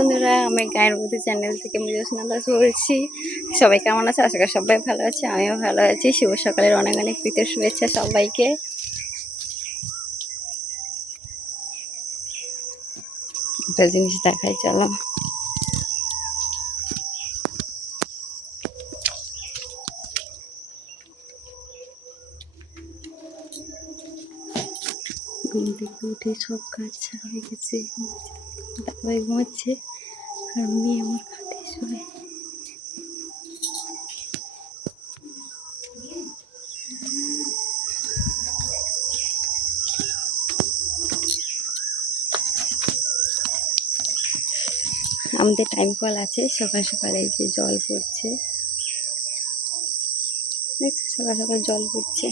বন্ধুরা, আমি গায়ের বুদ্ধি চ্যানেল থেকে মৃদুস্না দাস বলছি। সবাই কেমন আছে? আশা করি সবাই ভালো আছে, আমিও ভালো আছি। শুভ সকালের অনেক অনেক প্রীতির শুভেচ্ছা সবাইকে। একটা জিনিস দেখাই, চলো। ঘুম থেকে উঠে সব কাজ হয়ে গেছে, তারপরে ঘুমাচ্ছে আর মেয়ে আমার খাটে শুয়ে। আমাদের টাইম কল আছে, সকাল সকালে এই যে জল পড়ছে, দেখছো সকাল সকাল জল পড়ছে।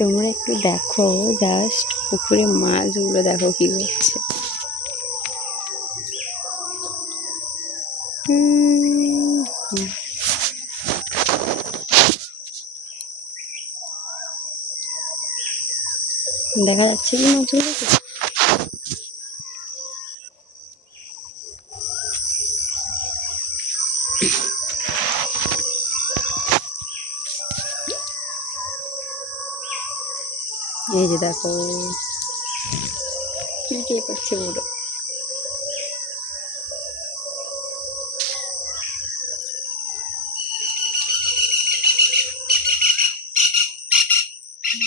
তোমরা একটু দেখো, জাস্ট পুকুরে মাছগুলো দেখো কি করছে। দেখা যাচ্ছে কি মাছগুলো? এই যে দেখো কি করছে পুরো।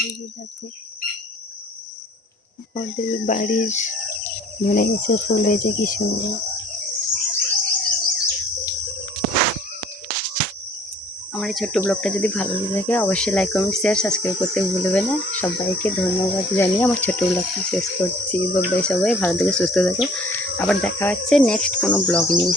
এই যে দেখো আমাদের বাড়ির ধনে গেছে, ফুল হয়েছে কি সুন্দর। আমার এই ছোট্ট ব্লগটা যদি ভালো লেগে থাকে অবশ্যই লাইক কমেন্ট শেয়ার সাবস্ক্রাইব করতে ভুলবে না। সবাইকে ধন্যবাদ জানিয়ে আমার ছোট্ট ব্লগটা শেষ করছি। বাই, সবাই ভালো থেকে সুস্থ থাকো। আবার দেখা হচ্ছে নেক্সট কোনো ব্লগ নিয়ে।